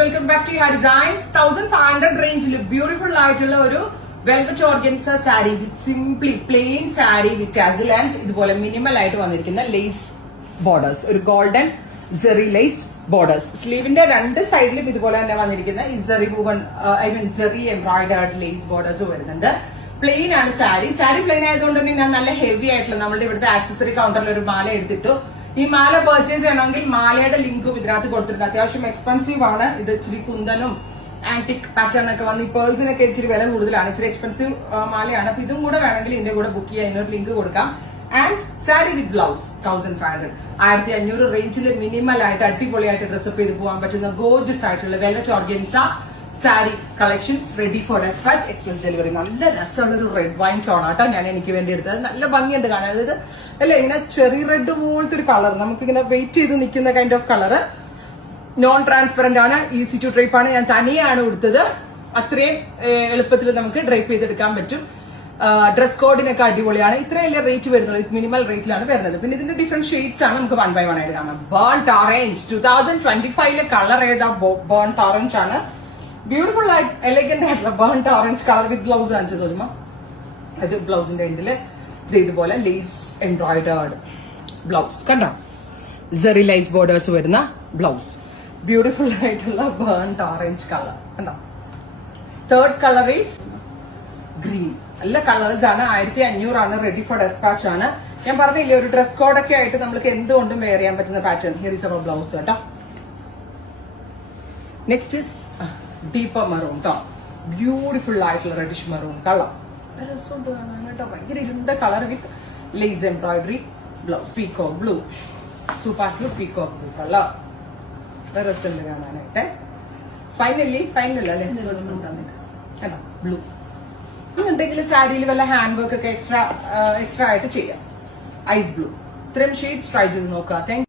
Welcome back to Ha designs. 1500 റേഞ്ചിൽ beautiful ആയിട്ടുള്ള ഒരു velvet organza sari with simply plain sari with tassel and ഇതുപോലെ minimal ആയിട്ട് വന്നിരിക്കുന്ന ലേസ് ബോർഡേഴ്സ്, ഒരു ഗോൾഡൻ ജെറി ലേസ് ബോർഡേഴ്സ്. സ്ലീവിന്റെ രണ്ട് സൈഡിലും ഇതുപോലെ തന്നെ വന്നിരിക്കുന്ന ഈ zari zari embroidered lace borders വരുന്നുണ്ട്. പ്ലെയിൻ ആണ് സാരി. സാരി പ്ലെയിൻ ആയതുകൊണ്ട് തന്നെ ഞാൻ നല്ല ഹെവി ആയിട്ടുള്ള നമ്മുടെ ഇവിടുത്തെ ആക്സസറി കൗണ്ടറിൽ ഒരു മാല എടുത്തിട്ടു. ഈ മാല പർച്ചേസ് ചെയ്യണമെങ്കിൽ മാലയുടെ ലിങ്കും ഇതിനകത്ത് കൊടുത്തിട്ടുണ്ട്. അത്യാവശ്യം എക്സ്പെൻസീവ് ആണ്. ഇത് ഇച്ചിരി കുന്തനും ആന്റിക് പാറ്റേൺ ഒക്കെ വന്ന് ഈ പേൾസിനൊക്കെ ഇച്ചിരി വില കൂടുതലാണ്. ഇച്ചിരി എക്സ്പെൻസീവ് മാലയാണ്. അപ്പൊ ഇതും കൂടെ വേണമെങ്കിൽ ഇതിന്റെ കൂടെ ബുക്ക് ചെയ്യാൻ ഇതിനൊരു ലിങ്ക് കൊടുക്കാം. ആൻഡ് സാരി വിത്ത് ബ്ലൗസ് 1500 1500 റേഞ്ചിൽ മിനിമൽ ആയിട്ട് അടിപൊളിയായിട്ട് ഡ്രസ്സപ്പ് ചെയ്ത് പോകാൻ പറ്റുന്ന ഗോർജസ് ആയിട്ടുള്ള velvet organza sari collections ready for dispatch, express delivery. നല്ല രസമുള്ള ഒരു റെഡ് വൈൻ ടോൺ ആട്ടോ ഞാൻ എനിക്ക് വേണ്ടി എടുത്തത്. നല്ല ഭംഗിയുണ്ട് കാണാൻ. അതായത് അല്ലെ ഇങ്ങനെ ചെറി റെഡ് പോലത്തെ ഒരു കളർ, നമുക്കിങ്ങനെ വെയിറ്റ് ചെയ്ത് നിൽക്കുന്ന kind of colour. Non transparent ആണ്, ഈസി ടു ഡ്രൈപ്പ് ആണ്. ഞാൻ തനിയാണ് കൊടുത്തത്. അത്രയും എളുപ്പത്തിൽ നമുക്ക് ഡ്രൈപ്പ് ചെയ്തെടുക്കാൻ പറ്റും. ഡ്രസ് കോഡിനൊക്കെ അടിപൊളിയാണ്. ഇത്രയല്ലേ റേറ്റ് വരുന്നുള്ളൂ, വിത്ത് റേറ്റിലാണ് വരുന്നത്. പിന്നെ ഇതിന്റെ ഡിഫറെന്റ് ഷെയ്ഡ്സ് ആണ് നമുക്ക് 1 by 1 ആയിട്ട് കാണാം. ബേൺഡ് ഓറഞ്ച് 2025 കളർ ഏതാ? ബേൺഡ് ഓറഞ്ച് ആണ്. ബ്യൂട്ടിഫുൾ ആയിട്ട് എലഗന്റ് ആയിട്ടുള്ള burnt orange colour with blouse കാണിച്ചു തോന്നുമ്പോ അത് ബ്ലൗസിന്റെ എൻഡില് ഇതുപോലെ ലേസ് എംബ്രോയിഡേർഡ് ബ്ലൗസ് കണ്ടോ, ജെറി ലൈസ് ബോർഡേഴ്സ് വരുന്ന ബ്ലൗസ്. ബ്യൂട്ടിഫുൾ ആയിട്ടുള്ള ബേൺഡ് ഓറഞ്ച് കളർ കണ്ടോ. Third colour is green. നല്ല കളേഴ്സ് ആണ്. 1500 ആണ്. റെഡി ഫോർ ഡെസ്പാച്ച് ആണ്. ഞാൻ പറഞ്ഞില്ലേ ഒരു ഡ്രസ് കോഡൊക്കെ ആയിട്ട് നമുക്ക് എന്തുകൊണ്ടും വെയർ ചെയ്യാൻ പറ്റുന്ന pattern. Here is our blouse കേട്ടോ. നെക്സ്റ്റ് ഇസ് ഡീപ്പർ മെറൂൺ കേട്ടോ. ബ്യൂട്ടിഫുൾ ആയിട്ടുള്ള റെഡിഷ് മെറൂൺ കളർ. രസമുണ്ട് കാണാൻ കേട്ടോ. ഭയങ്കര ഇരുണ്ട colour with lace embroidery blouse. Peacock blue, super peacock blue colour. രസമുണ്ട് കാണാനായിട്ട്. ഫൈനലി അല്ലേ കേട്ടോ ബ്ലൂ. എന്തെങ്കിലും സാരിയിൽ വല്ല ഹാൻഡ് വർക്ക് ഒക്കെ എക്സ്ട്രാ ആയിട്ട് ചെയ്യാം. Ice blue. ഇത്രയും ഷെയ്ഡ്സ് ട്രൈ ചെയ്ത് നോക്കുക.